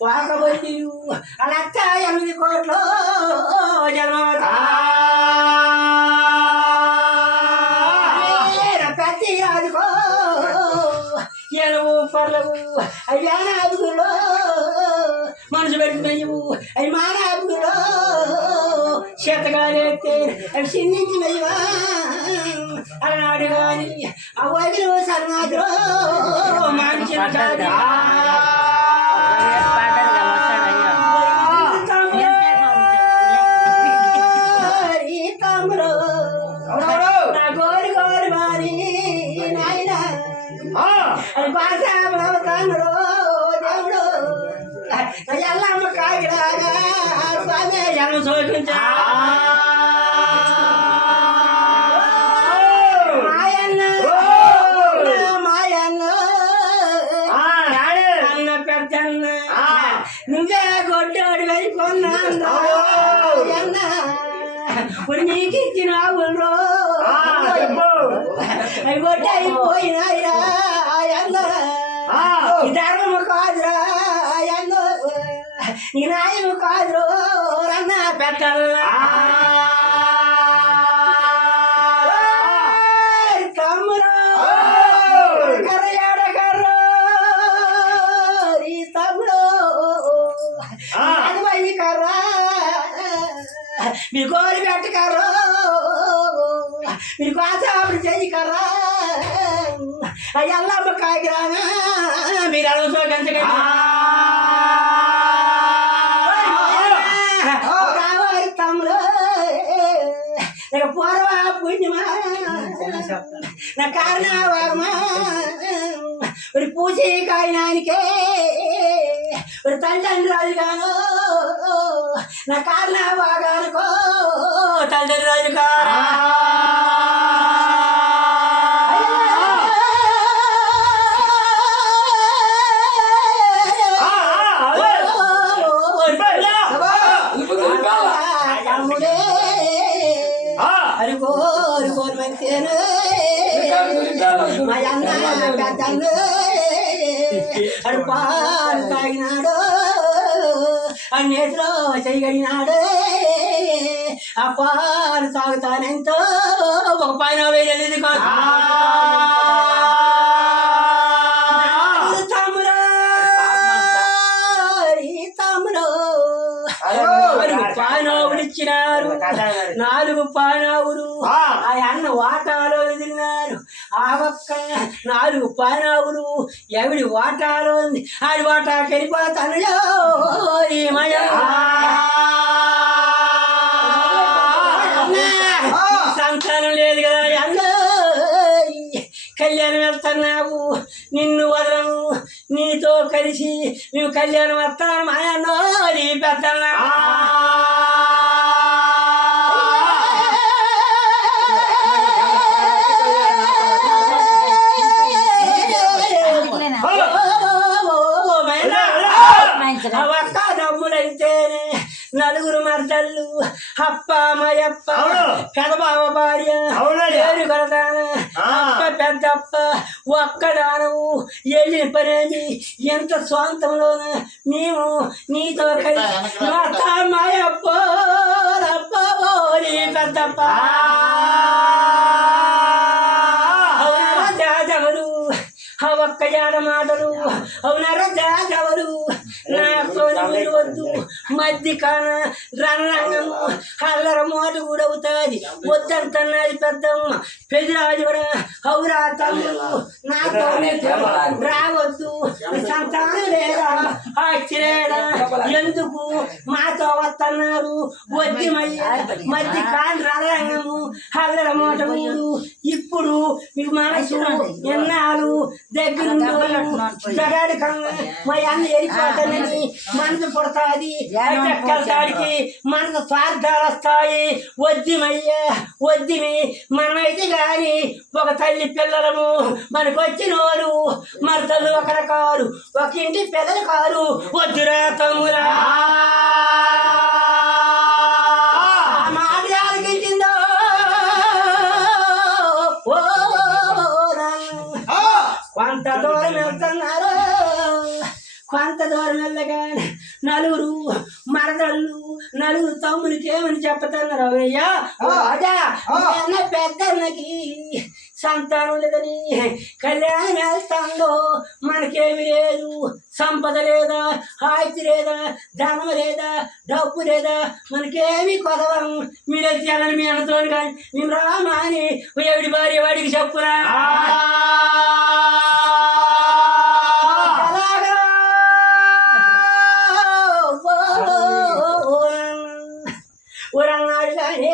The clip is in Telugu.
వాకపోయి అలా 8 కోట్లు జన్మ ప్రతి రాజుకో ఎనువు పర్లవు అయ్యానాదుగులో మనసు పెట్టినవు అవి మానాదుగులో చేతగాలేస్తే అవి చిన్నించినవా అలనాడు కానీ ఆ వదిలి సన్నాదులో మాంచిన బాసాబలో దేవుడు ఎల్లమ్మ కాగిలాగా స్వామి జన్మ సోకించా మాయన్న మాయన్న అన్న పెద్దన్న నువ్వే కొట్టాడు వెళ్ళిపోన్నా నీకు ఇచ్చిన ఆవులు అవి కొట్టి అయిపోయినాయిరా ఈ ధర్మము కాదురా ఈ న్యాయము కాదురో రన్న పెట్టల్లా తమ్ముడు కర్రయాడ కర్ర ఈ తమ్ముడు అది కర్ర మీరు కోరి పెట్టకర్రో మీరు కాసాపుడు చెయ్యి కర్రా అయ్యల్లమ్మ కాగిరాగా మీరు అలవసో గంటగా రావాలి తమ్ముడు పూర్వా పుణ్యమా నా కారణవాగమా ఒక పూసి కాయనానికే ఒక తల్లిదండ్రి రాజుగాను నా కారణవాగానుకో తల్లిదండ్రి రాజుగా అరుకోరు మంతేను మా అన్న పెద్దన్ను అడు పాలు తాగినాడు అన్నిటిలో చేయగలిగినాడు ఆ పాలు తాగుతానెంతో ఒక పైన వేయలేదు తమ్ముడు తమ్ముడు పానావులు ఇచ్చినారు 4 పానావులు ఆ అన్న వాటాలో తిన్నారు ఆ ఒక్క 4 పానావులు ఎవడి వాటాలో ఆడి వాటాకి వెళ్ళిపోతాను సంతానం లేదు కదా అన్న కళ్యాణం వెళ్తున్నావు నిన్ను వదలను నీతో కలిసి మేము కళ్యాణం వస్తాను మాయన్నో నీ పెద్దన్నా అవక్క దమ్ములైతేనే 4 మర్దళ్ళు అప్ప మయప్ప పెదబావ భార్య పేరు కలదాన అప్ప పెద్దప్ప ఒక్కదానవు వెళ్ళిన పనేమి ఎంత స్వాంతంలోన మేము నీతో కలిసి మాయప్ప అప్ప నీ పెద్దప్ప జాజవరు ఆ ఒక్క జాడ మాటలు అవునారా జాజవరు నాతో మీరు వద్దు మధ్య కాన రణరంగము అల్లర మోటు కూడా అవుతుంది వద్దంటున్నది పెద్దమ్మ పెదిరాజు కూడా అవురా తమ్ముడు నాతో రావద్దు సంతానం లేదా ఆశ్చర్యడా ఎందుకు మాతో వస్తున్నారు వద్ది మధ్య కాని రణరంగము అల్లర మోట ఇప్పుడు మీకు మనసు ఎన్నాళ్ళు దగ్గర జగాడి కన్నా మా అన్న వెళ్ళిపోతానని మనసు పుడతాది కాడికి మనసు స్వార్థాలు వస్తాయి వద్దిమి మనమైతే గాని ఒక తల్లి పిల్లలము మనకు వచ్చిన వాళ్ళు మన తల్లి ఒకడ కారు ఒక ఇంటి పిల్లలు కారు వద్దురా తమ్మురా మాట ఆలకించిందో ఓ దూరం వెళ్ళగా నలుగురు మరదళ్ళు నలుగురు తమ్మునికి ఏమని చెప్తున్నారు అయ్యా అదా అన్న పెద్దన్నకి సంతానం లేదని కళ్యాణం వెళ్తాందో మనకేమి లేదు సంపద లేదా ఆస్తి లేదా ధనం లేదా డబ్బు లేదా మనకేమి కొదవం మీరు వచ్చారని మీ అన్నతో కానీ మేము రామా అని ఎవడి భార్య వాడికి చెప్పురా ఊరన్నాడు కానీ